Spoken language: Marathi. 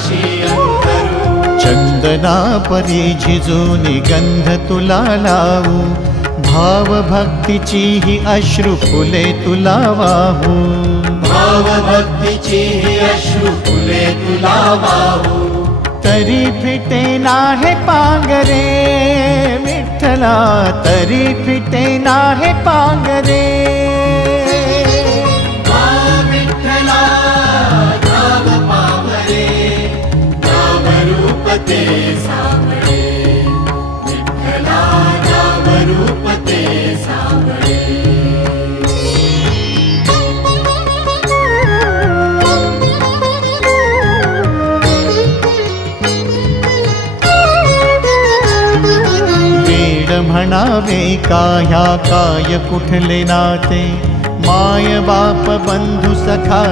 पाशी अंतरू। चंदना परी झिजूनी गंध तुला लावू, भाव भक्तीची ही अश्रु फुले तुला वाहू। भाव भक्तीची ही अश्रु फुले तुला वाहू। तरी फिटे नाहे पांगरे विठ्ठला, तरी फिटे नाहे पांगरे। विठ्ठला नाम पावरे, नाम रूप ते सावळे। विठ्ठला नाम रूप ते सावळे। म्हणावे का ह्या काय कुठले नाते, माय बाप बंधू सखा